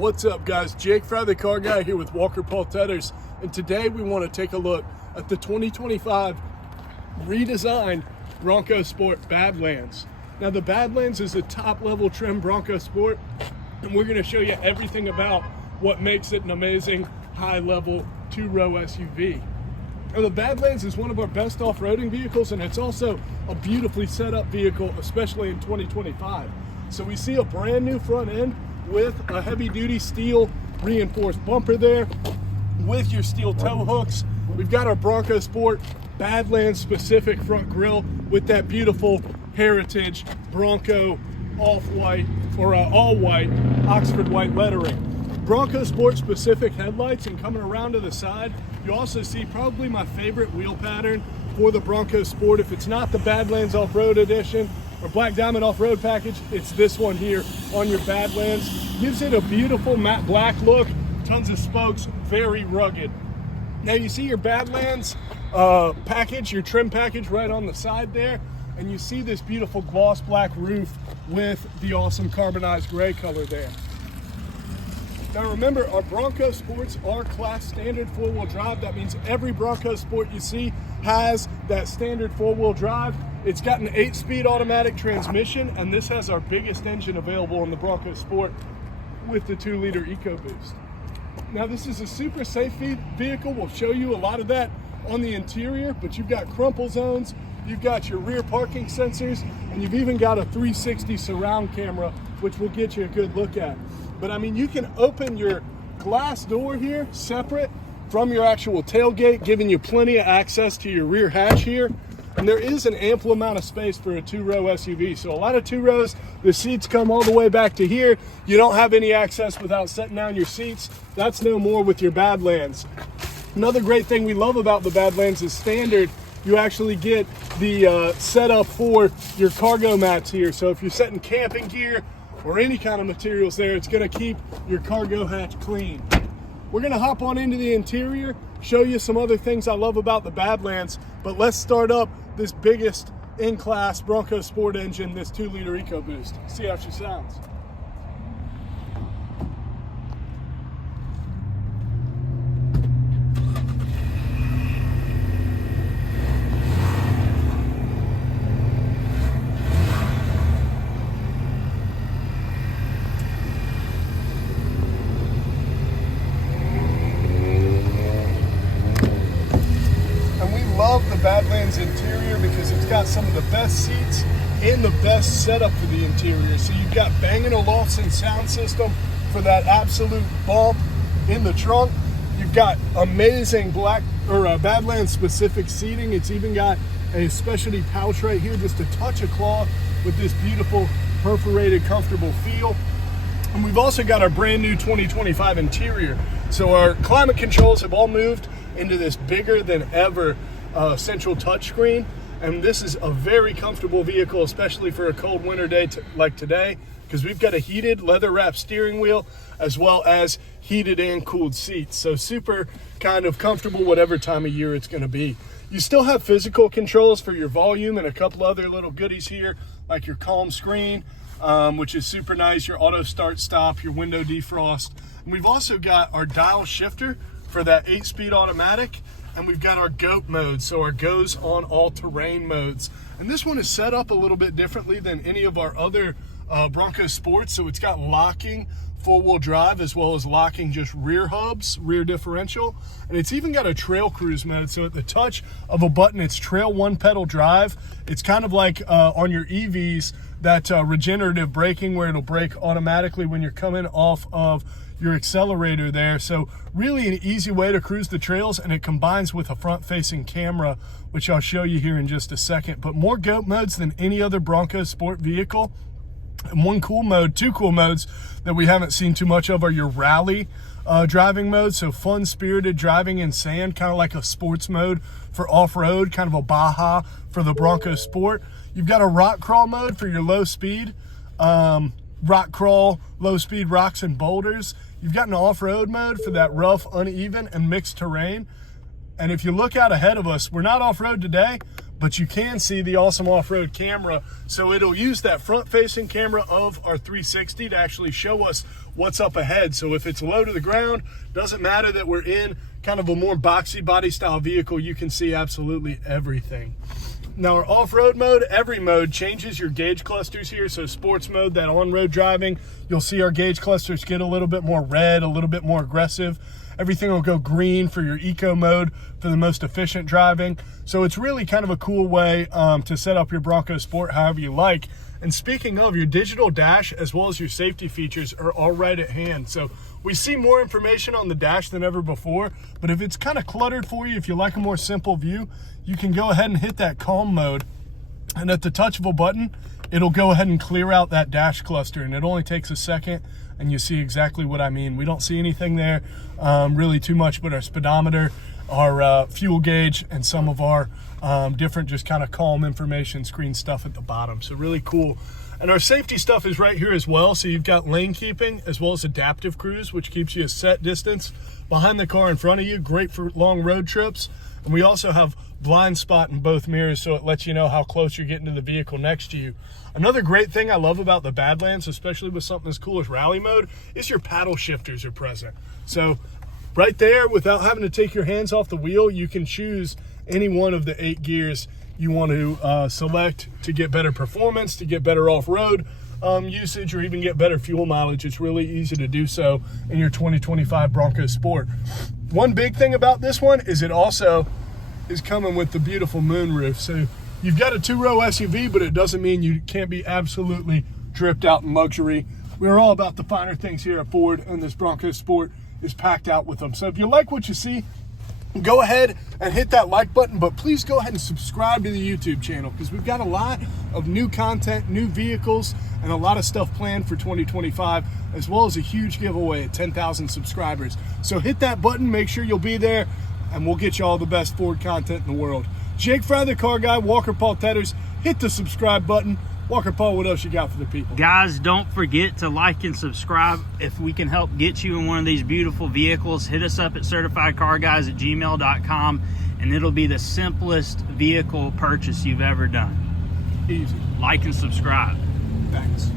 What's up, guys? Jake Fry, the car guy, here with Walker Paul Tedders, and today we want to take a look at the 2025 redesigned Bronco Sport Badlands. Now, the Badlands is a top-level trim Bronco Sport, and we're going to show you everything about what makes it an amazing high-level two-row SUV. Now, the Badlands is one of our best off-roading vehicles, and it's also a beautifully set-up vehicle, especially in 2025. So we see a brand new front end with a heavy-duty steel reinforced bumper there with your steel tow hooks. We've got our Bronco Sport Badlands specific front grille with that beautiful heritage Bronco off-white or all-white Oxford white lettering. Bronco Sport specific headlights, and coming around to the side, you also see probably my favorite wheel pattern for the Bronco Sport. If it's not the Badlands Off-Road Edition or Black Diamond Off-Road package, it's this one here on your Badlands. Gives it a beautiful matte black look, tons of spokes, very rugged. Now you see your Badlands package, your trim package right on the side there, and you see this beautiful gloss black roof with the awesome carbonized gray color there. Now remember, our Bronco Sports are class standard four-wheel drive. That means every Bronco Sport you see has that standard four-wheel drive. It's got an 8-speed automatic transmission, and this has our biggest engine available in the Bronco Sport with the 2-liter EcoBoost. Now this is a super safe vehicle. We'll show you a lot of that on the interior, but you've got crumple zones, you've got your rear parking sensors, and you've even got a 360 surround camera, which we'll get you a good look at. But I mean, you can open your glass door here separate from your actual tailgate, giving you plenty of access to your rear hatch here. And there is an ample amount of space for a two-row SUV. So a lot of two rows, the seats come all the way back to here. You don't have any access without setting down your seats. That's no more with your Badlands. Another great thing we love about the Badlands is standard, you actually get the setup for your cargo mats here. So if you're setting camping gear or any kind of materials there, it's gonna keep your cargo hatch clean. We're gonna hop on into the interior, show you some other things I love about the Badlands, but let's start up this biggest in-class Bronco Sport engine, this 2-liter EcoBoost. See how she sounds. Love the Badlands interior because it's got some of the best seats and the best setup for the interior. So you've got Bang & Olufsen sound system for that absolute bump in the trunk. You've got amazing Badlands specific seating. It's even got a specialty pouch right here, just a touch of cloth with this beautiful perforated comfortable feel. And we've also got our brand new 2025 interior. So our climate controls have all moved into this bigger than ever central touchscreen, and this is a very comfortable vehicle, especially for a cold winter day like today, because we've got a heated leather wrapped steering wheel as well as heated and cooled seats. So super kind of comfortable whatever time of year it's going to be. You still have physical controls for your volume and a couple other little goodies here, like your calm screen, which is super nice, your auto start stop, your window defrost. And we've also got our dial shifter for that 8-speed automatic, and we've got our G.O.A.T mode, so our goes on all-terrain modes. And this one is set up a little bit differently than any of our other Bronco Sports, so it's got locking four-wheel drive as well as locking just rear hubs, rear differential, and it's even got a trail cruise mode, so at the touch of a button, it's trail one-pedal drive. It's kind of like on your EVs, that regenerative braking where it'll brake automatically when you're coming off of your accelerator there. So really an easy way to cruise the trails, and it combines with a front-facing camera, which I'll show you here in just a second. But more G.O.A.T modes than any other Bronco Sport vehicle. And two cool modes that we haven't seen too much of are your rally driving modes. So fun-spirited driving in sand, kind of like a sports mode for off-road, kind of a Baja for the Bronco Sport. You've got a rock crawl mode for your low speed, rock crawl, low speed rocks and boulders. You've got an off-road mode for that rough, uneven, and mixed terrain. And if you look out ahead of us, we're not off-road today, but you can see the awesome off-road camera. So it'll use that front-facing camera of our 360 to actually show us what's up ahead. So if it's low to the ground, doesn't matter that we're in kind of a more boxy body style vehicle, you can see absolutely everything. Now our off-road mode, every mode changes your gauge clusters here. So sports mode, that on-road driving, you'll see our gauge clusters get a little bit more red, a little bit more aggressive. Everything will go green for your eco mode for the most efficient driving. So it's really kind of a cool way to set up your Bronco Sport however you like. And speaking of, your digital dash as well as your safety features are all right at hand. So we see more information on the dash than ever before, but if it's kind of cluttered for you, if you like a more simple view, you can go ahead and hit that calm mode. And at the touch of a button, it'll go ahead and clear out that dash cluster, and it only takes a second, and you see exactly what I mean. We don't see anything there really too much, but our speedometer, our fuel gauge, and some of our different just kind of calm information screen stuff at the bottom. So really cool. And our safety stuff is right here as well. So you've got lane keeping as well as adaptive cruise, which keeps you a set distance behind the car in front of you. Great for long road trips. And we also have blind spot in both mirrors, so it lets you know how close you're getting to the vehicle next to you. Another great thing I love about the Badlands, especially with something as cool as rally mode, is your paddle shifters are present. So right there, without having to take your hands off the wheel, you can choose any one of the 8 gears you want to select to get better performance, to get better off-road usage, or even get better fuel mileage. It's really easy to do so in your 2025 Bronco Sport. One big thing about this one is it also is coming with the beautiful moonroof. So you've got a 2-row SUV, but it doesn't mean you can't be absolutely dripped out in luxury. We're all about the finer things here at Ford, and this Bronco Sport is packed out with them. So if you like what you see, go ahead and hit that like button, but please go ahead and subscribe to the YouTube channel, because we've got a lot of new content, new vehicles, and a lot of stuff planned for 2025, as well as a huge giveaway at 10,000 subscribers. So hit that button, make sure you'll be there, and we'll get you all the best Ford content in the world. Jake Fry, the car guy, Walker Paul Tetters, hit the subscribe button. Walker Paul, what else you got for the people? Guys, don't forget to like and subscribe. If we can help get you in one of these beautiful vehicles, hit us up at certifiedcarguys@gmail.com, and it'll be the simplest vehicle purchase you've ever done. Easy. Like and subscribe. Thanks.